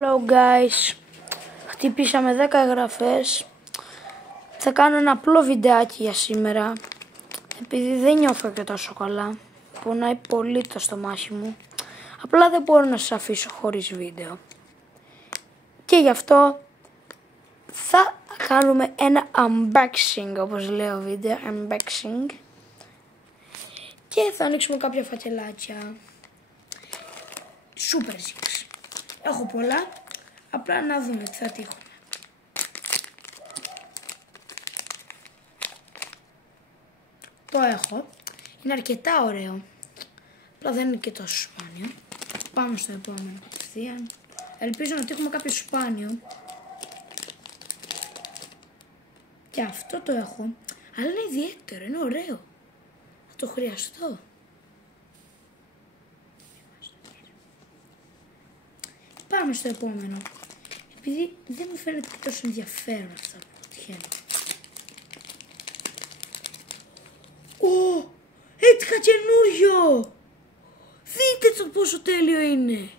Hello guys, χτυπήσαμε 10 εγγραφές. Θα κάνω ένα απλό βιντεάκι για σήμερα, επειδή δεν νιώθω και τόσο καλά. Πονάει πολύ το στομάχι μου. Απλά δεν μπορώ να σας αφήσω χωρίς βίντεο. Και γι' αυτό θα κάνουμε ένα unboxing, όπως λέω βίντεο, unboxing. Και θα ανοίξουμε κάποια φακελάκια. Super Six. Έχω πολλά, απλά να δούμε τι θα τύχουμε. Το έχω, είναι αρκετά ωραίο, απλά δεν είναι και τόσο σπάνιο. Πάμε στο επόμενο κατευθείαν. Ελπίζω να τύχουμε κάποιο σπάνιο. Και αυτό το έχω, αλλά είναι ιδιαίτερο, είναι ωραίο. Θα το χρειαστώ. Πάμε στο επόμενο. Επειδή δεν μου φαίνεται τόσο ενδιαφέρον αυτά που τυχαίνουν. Ω! Έτυχα καινούριο! Δείτε το πόσο τέλειο είναι!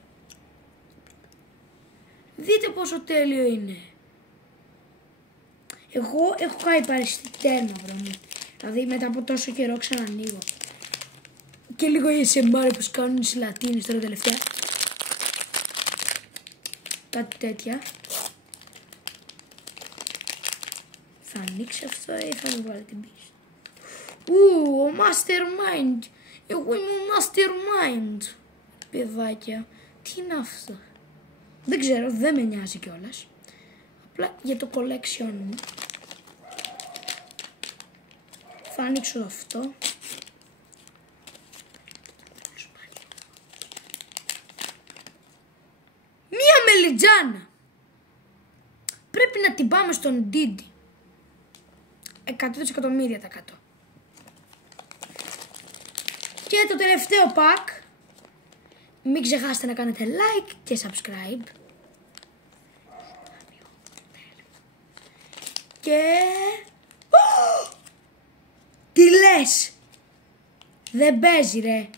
Δείτε πόσο τέλειο είναι! Εγώ έχω κάνει παρεστή τέρμα, βρω. Δηλαδή μετά από τόσο καιρό ξανανοίγω. Και λίγο ASMR που κάνουν οι Λατίνες τώρα τελευταία. Κάτι τέτοια. Θα ανοίξει αυτό ή θα μου βάλει την πίστη. Ο Mastermind. Εγώ είμαι ο Mastermind. Παιδάκια. Τι είναι αυτό. Δεν ξέρω, δεν με νοιάζει κιόλας. Απλά για το collection μου. Θα ανοίξω αυτό. Μελιτζάνα. Πρέπει να την πάμε στον Didi. 100%. Και το τελευταίο pack. Μην ξεχάσετε να κάνετε like και subscribe. Και... Τι λες? Δεν παίζει ρε.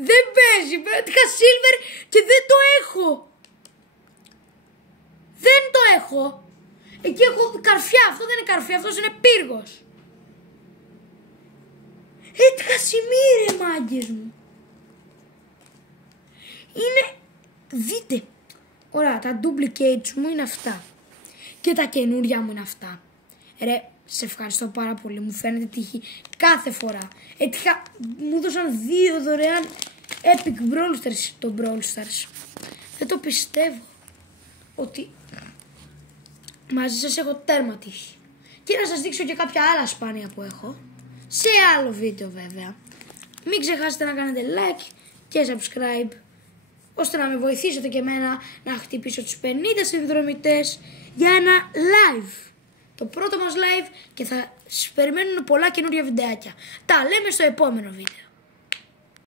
Δεν παίζει, πέτυχα silver και δεν το έχω. Δεν το έχω. Εκεί έχω καρφιά, αυτό δεν είναι καρφιά, αυτός είναι πύργος. Έτυχα σημείο ρε μάγκες μου. Είναι, δείτε. Ωραία, τα duplicates μου είναι αυτά. Και τα καινούρια μου είναι αυτά. Ρε, σε ευχαριστώ πάρα πολύ, μου φαίνεται τύχη κάθε φορά. Έτυχα, μου δώσαν 2 δωρεάν Epic Brawl Stars, το Brawl Stars. Δεν το πιστεύω ότι μαζί σας έχω τέρμα τύχη. Και να σας δείξω και κάποια άλλα σπάνια που έχω. Σε άλλο βίντεο βέβαια. Μην ξεχάσετε να κάνετε like και subscribe, ώστε να με βοηθήσετε και εμένα να χτυπήσω τους 50 συνδρομητές για ένα live. Το πρώτο μας live και θα σας περιμένουν πολλά καινούργια βιντεάκια. Τα λέμε στο επόμενο βίντεο.